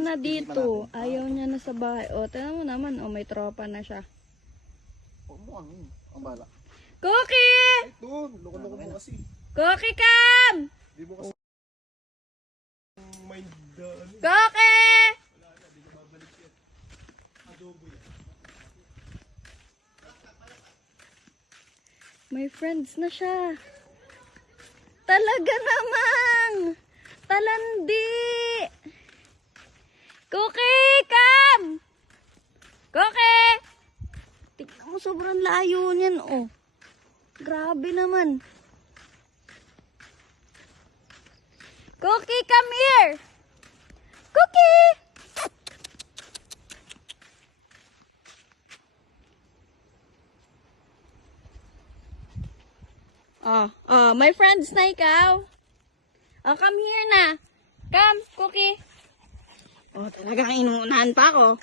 na dito. Ayaw niya na sa bahay. O, tingnan mo naman. O, may tropa na siya. Huwag mo ang bala. Cookie! Ay, doon. Loko-loko mo kasi. Cookie, come! Di mo kasi mind Cookie! May friends na siya. Talaga namang! Talandi! Cookie, come! Cookie! Tignan mo, sobrang layo niyan, oh. Grabe naman. Cookie, come here! Cookie! My friends na ikaw. Oh, come here na. Come, Cookie. Oh, talagang inuunahan pa ako.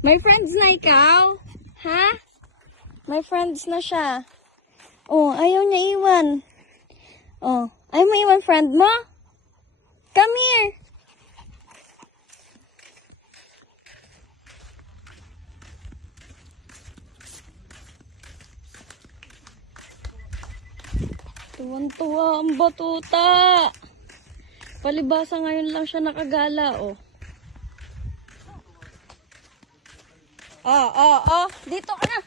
My friends na ikaw. Ha? My friends na siya. Oh, ayaw niya iwan. Oh, ayaw mo iwan friend mo? Come here. Tuwan-tuwa ang batuta. Palibasa ngayon lang siya nakagala, oh. Oh. Dito ka na.